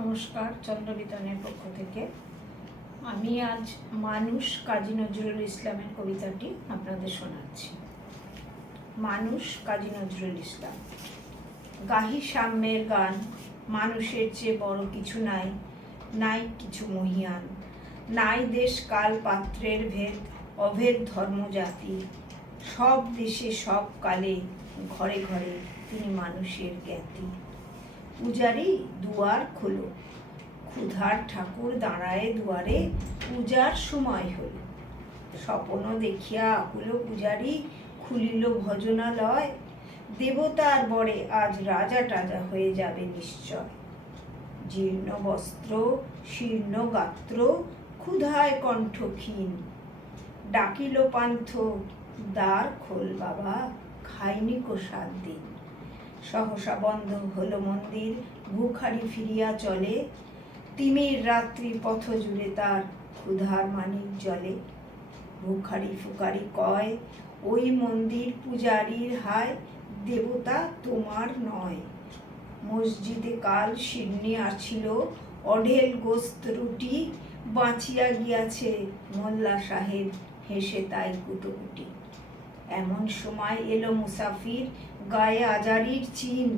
নমস্কার, চন্দ্রবিতানের পক্ষ থেকে আমি আজ মানুষ কাজী নজরুল ইসলামের কবিতাটি আপনাদের শোনাচ্ছি। মানুষ কাজী নজরুল ইসলাম। গাহি সাম্যের গান, মানুষের চেয়ে বড় কিছু নাই, নাই কিছু মহিয়ান, নাই দেশ কাল পাত্রের ভেদ, অভেদ ধর্ম জাতি, সব দেশে সব কালে ঘরে ঘরে তিনি মানুষের জ্ঞাতি। পূজারি দুয়ার খোলো, ক্ষুধার ঠাকুর দাঁড়ায় দুয়ারে, পূজার সময় হল। স্বপ্ন দেখিয়া আকুল পূজারি, খুলিল ভজনালয়, দেবতার বরে আজ রাজা টাজা হয়ে যাবে নিশ্চয়। জীর্ণ বস্ত্র, শীর্ণ গাত্র, ক্ষুধায় কণ্ঠ ক্ষীণ, ডাকিল পান্থ, দ্বার খোল বাবা, খাইনি কো 7 দিন। সহসা বন্ধ হলো মন্দির, ভুখারি ফিরিয়া চলে, তিমির রাত্রি পথ জুড়ে তার ক্ষুধার মানিক জলে। ভুখারি ফুকারি কয়, ওই মন্দির পূজারীর হায়, দেবতা তোমার নয়। মসজিদে কাল সিন্নি আছিল, অঢেল গোস্ত রুটি, বাঁচিয়া গিয়াছে মোল্লা সাহেব, হেসে তাই কুটোকুটি। এমন সময় এলো মুসাফির, গায়ে আজারির চিন,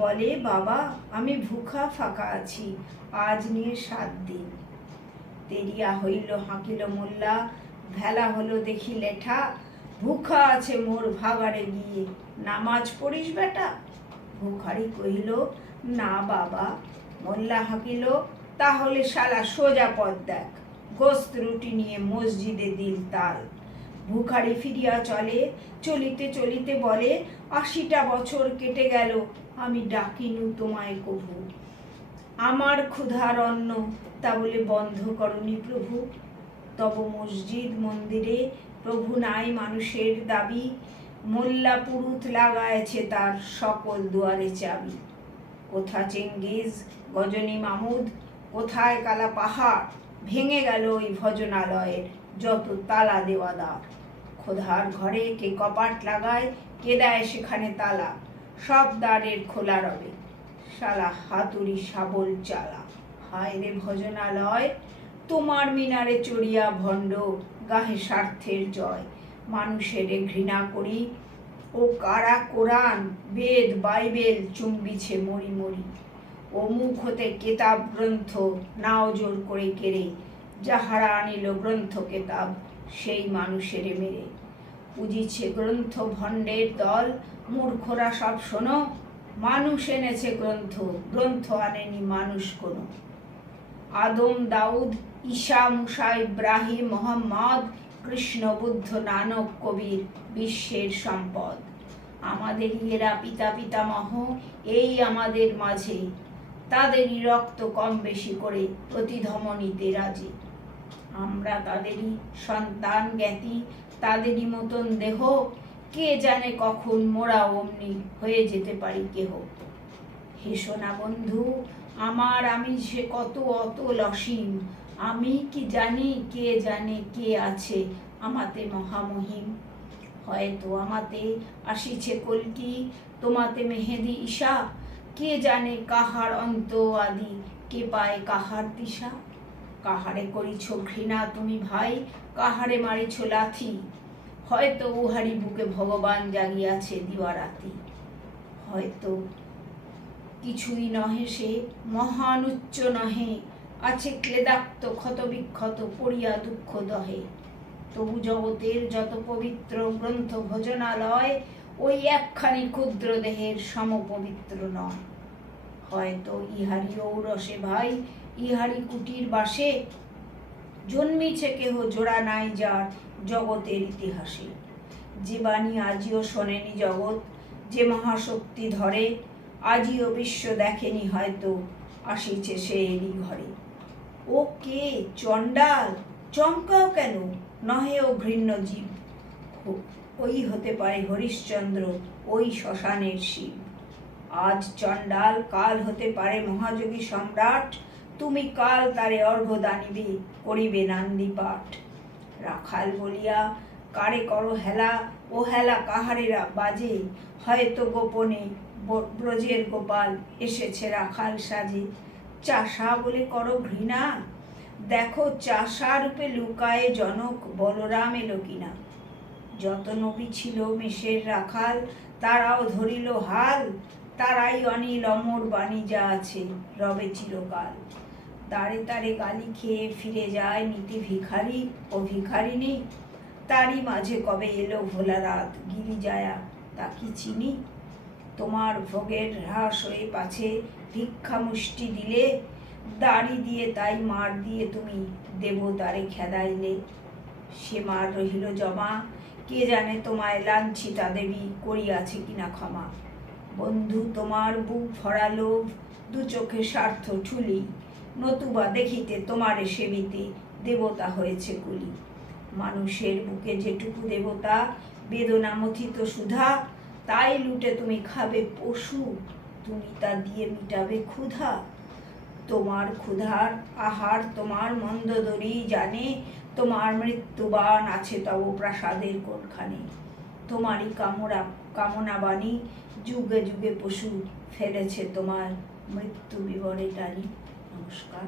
বলে বাবা আমি ভুখা ফাঁকা আছি, আজ নিয়ে 7 দিন। তেরিয়া হইল হাঁকিল মোল্লা, ভেলা হলো দেখি লেঠা, ভুখা আছে মোর ভাগাড়ে গিয়ে, নামাজ পড়িস বেটা। ভুখারি কহিল না বাবা। মোল্লা হাঁকিল, তাহলে শালা সোজা পথ দেখ, গোস্ত রুটি নিয়ে মসজিদে দিল তাল। ভুখারি ফিরিয়া চলে, চলিতে চলিতে বলে, 80টা বছর কেটে গেল, আমি ডাকিনু তোমায় কভু। আমার ক্ষুধার অন্ন তা বলে বন্ধ করনি প্রভু। তব মসজিদ মন্দিরে প্রভু নাই মানুষের দাবি, মোল্লা পুরুত লাগায়েছে তার সকল দুয়ারে চাবি। কোথা চেঙ্গিজ গজনী মামুদ, কোথায় কালা পাহাড়, ভেঙে গেল ওই ভজনালয়ের যত তালা দেওয়া দ্বার। খোদার ঘরে কে কপাট লাগায়, কে দেয় সেখানে তালা, সব দ্বারের খোলা রবে, শালা হাতুড়ি শাবল চালা। হায় রে ভজনালয়, তোমার মিনারে চড়িয়া ভণ্ড গাহে স্বার্থের জয়। মানুষের ঘৃণা করি, ও কারা কোরআন বেদ বাইবেল চুম্বিছে মরি মরি। ও মুখ হতে কেতাব গ্রন্থ নাও জোর করে কেড়ে, যাহারা আনিল গ্রন্থ কেতাব সেই মানুষের মেরে। পুজিছে গ্রন্থ ভণ্ডের দল, মূর্খরা সব শোনো, মানুষ এনেছে গ্রন্থ, গ্রন্থ আনেনি মানুষ কোনো। আদম দাউদ ঈসা মুসা ইব্রাহিম মোহাম্মদ, কৃষ্ণ বুদ্ধ নানক কবির বিশ্বের সম্পদ। আমাদেরই এরা পিতা পিতামহ, এই আমাদের মাঝে, তাদেরই রক্ত কম বেশি করে প্রতিধমনীতে রাজে। আমরা তাদেরই সন্তান জ্ঞাতি, তাদেরই মতন দেহ, কে জানে কখন মোরা অমনি হয়ে যেতে পারি কেহ। হেসো না বন্ধু আমার, আমি সে কত অতল অসীম, আমি কি জানি কে জানে কে আছে আমাতে মহামহিম। হয়তো আমাতে আসিছে কল্কি, তোমাতে মেহেদি ঈশা, কে জানে কাহার অন্ত আদি, কে পায় কাহার দিশা। কাহারে করিছ ঘৃণা তুমি ভাই, কাহারে মারিছ লাথি, হয়তো উহারি বুকে ভগবান জাগিয়াছে দিবারাতি। হয়তো কিছুই নহে সে, মহান উচ্চ নহে, আছে ক্লেদাক্ত ক্ষত বিক্ষত পড়িয়া দুঃখ দহে। তবু জগতের যত পবিত্র গ্রন্থ ভজনালয়, ওই একখানি ক্ষুদ্র দেহের সম পবিত্র নয়। হয়তো ইহারি ঔরসে ভাই, ইহারি কুটির বাসে, জন্মিছে কেহ জোড়া নাই যার জগতের ইতিহাসে। যে বাণী আজিও শোনেনি জগৎ, যে মহাশক্তি ধরে, আজিও বিশ্ব দেখেনি হয়তো, আসিছে সে এরই ঘরে। ও কে চণ্ডাল, চমকাও কেন, নহে ও ঘৃণ্য জীব, ওই হতে পারে হরিশ্চন্দ্র, ওই শ্মশানের শিব। আজ চণ্ডাল, কাল হতে পারে মহাযোগী সম্রাট, তুমি কাল তারে অর্ঘ্য দানিবে, করিবে নান্দি পাঠ। রাখাল বলিয়া কারে করো হেলা, ও হেলা কাহারেরা বাজে, হয়তো গোপনে ব্রজের গোপাল এসেছে রাখাল সাজে। চাষা বলে করো ঘৃণা, দেখো চাষা রূপে লুকায়ে জনক বলরাম এলো কিনা। যত নবী ছিল মেষের রাখাল, তারাও ধরিল হাল, তারাই অনিল অমর বাণী যা আছে রবে চিরকাল। তারে তারে গালি খেয়ে ফিরে যায় নীতি ভিখারি ও ভিখারিনী, তারই মাঝে কবে এলো ভোলা রাত গিরিজায়া তা কি চিনি। তোমার ভোগের হ্রাস হয়ে পাছে ভিক্ষা মুষ্টি দিলে, দাড়ি দিয়ে তাই মার দিয়ে তুমি দেবতারে খেদাইলে। সে মার রহিল জমা, কে জানে তোমায় লাঞ্ছিতা দেবী করিয়াছে কিনা ক্ষমা। বন্ধু তোমার বুক ভরা লোভ, দু চোখে স্বার্থ ঠুলি, নতুবা দেখিতে তোমারে সেবিতে দেবতা হয়েছে কুলি। মানুষের বুকে যেটুকু দেবতা, বেদনা মথিত সুধা, তাই লুটে তুমি খাবে পশু, তুমি তা দিয়ে মিটাবে ক্ষুধা। তোমার ক্ষুধার আহার তোমার মন্দোদরী জানে, তোমার মৃত্যুবাণ আছে তব প্রাসাদের কোনখানে। তোমারই কামনা বাণী যুগে যুগে পশু ফেলেছে তোমার মৃত্যু বিবরে টানি। নমস্কার।